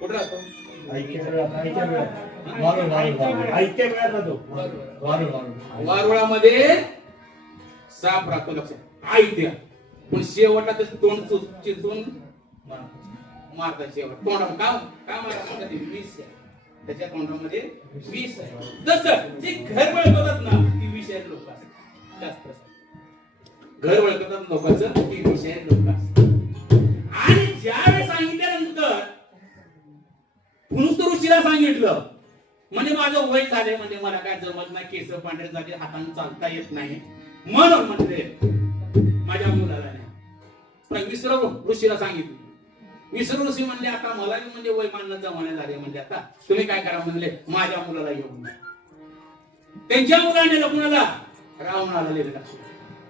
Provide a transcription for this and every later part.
कुठं राहतो वारुळामध्ये साप राहतो लक्षात. आयत्या पण शेवटा तसं तोंड चु- चिचून मारतात शेवट. तोंडा का काय मारतात ते विष आहे. त्याच्या तोंडामध्ये विष आहे. जसं जे घर वळखतात ना ती विष आहेत लोक जास्त घर वळखतात लोकांचं की विषय लोक आणि ज्यावेळेस सांगितल्यानंतर पुनुस्त ऋषीला सांगितलं. म्हणजे माझं वय झालंय म्हणजे मला काय जमत नाही केस पांढरे झाले हाताने चालता येत नाही. म्हणून म्हणते माझ्या मुलाला पण विसर ऋषीला सांगितलं. विसरू ऋषी म्हणले आता मला म्हणजे वय मानणं जमाने झाले म्हणजे आता तुम्ही काय करा? म्हणले माझ्या मुलाला येऊन त्यांच्या मुलाने लग्नाला रावणाला लिहिलं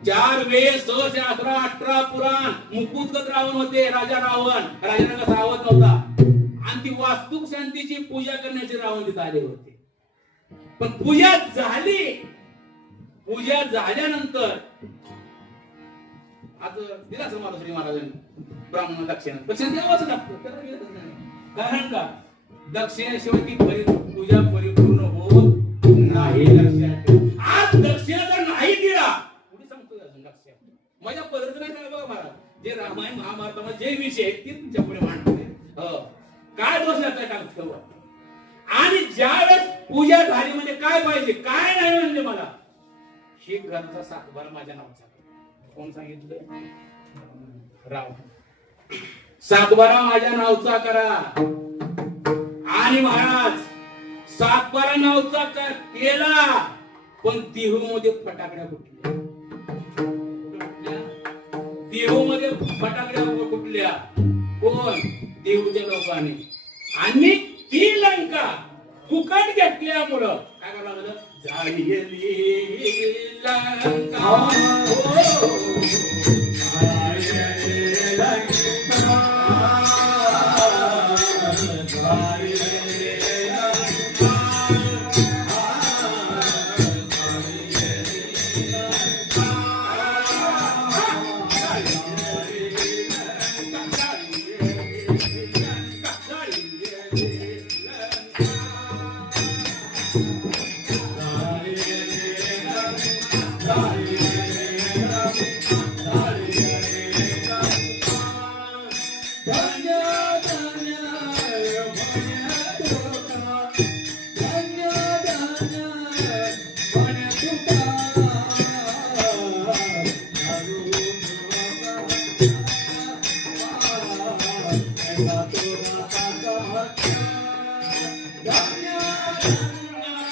चार वेळेस अकरा अठरा पुराण मुकुटगत रावण होते राजा रावण. राजाला कसा आवत नव्हता? आणि ती वास्तुक शांतीची पूजा करण्याचे रावण तिथे आले होते. पण पूजा झाली. पूजा झाल्यानंतर आज दिला समाज श्री महाराजांनी ब्राह्मण दक्षिणा दक्षिण द्यावाच लागतं. कारण का? दक्षिणेशिवाय ती पूजा परिपूर्ण जे विषय आहेत ते तुमच्यापुढे मांडते हो. काय दोष लागताय ठेवा आणि ज्यावेळेस पूजा झाली म्हणजे काय पाहिजे? काय नाही म्हणजे मला? हे ग्रंथ सातबार माझ्या नावाचा कोण सांगितलं? राव सातबारा माझ्या नावचा करा. आणि महाराज सातबारा नावचा कर केला. पण तिहू मध्ये फटाकड्या फुटल्या. देहू मध्ये फटाकड्या कुठल्या कोण? देहूच्या लोकांनी. आणि ती लंका फुकट घेतल्यामुळं काय करावं लागलं? झाली लंका. हो. Yeah.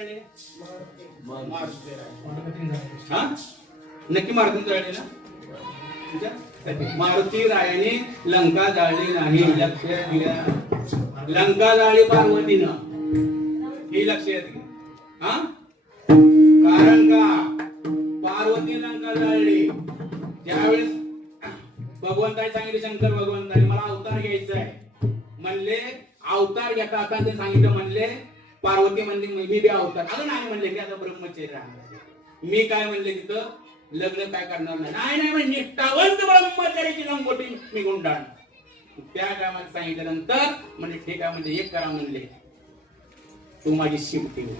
जाळले मारुती. हा? नक्की मारुती जाळले ना? मारुती रायाने लंका जाळली नाही लक्षात घ्या लंका जाळली पार्वतीनं. ही लक्षात घ्या हा? कारण का? पार्वती लंका जाळली. त्यावेळेस भगवंताने सांगितले शंकर भगवंताने मला अवतार घ्यायचा आहे म्हणले अवतार घेता आता ते सांगितलं म्हणले पार्वती म्हणली मी बी अवतार. अगं नाही म्हणले की आता ब्रह्मचर्य राहणार मी काय म्हणले तिथं? लग्न काय करणार नाही. नाही नाही म्हणजे निष्ठावंत ब्रह्मचर्याची लंगोटी मी गुंडाण त्या कामात सांगितल्यानंतर म्हणजे ठीक आहे म्हणजे एक करा म्हणले. तू माझी शिफ्टी हो.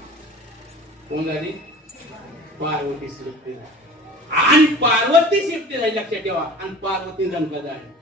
कोण झाली? पार्वती शिफ्टी आणि पार्वती शिफ्टी झाली लक्षात ठेवा. आणि पार्वती लंका झाली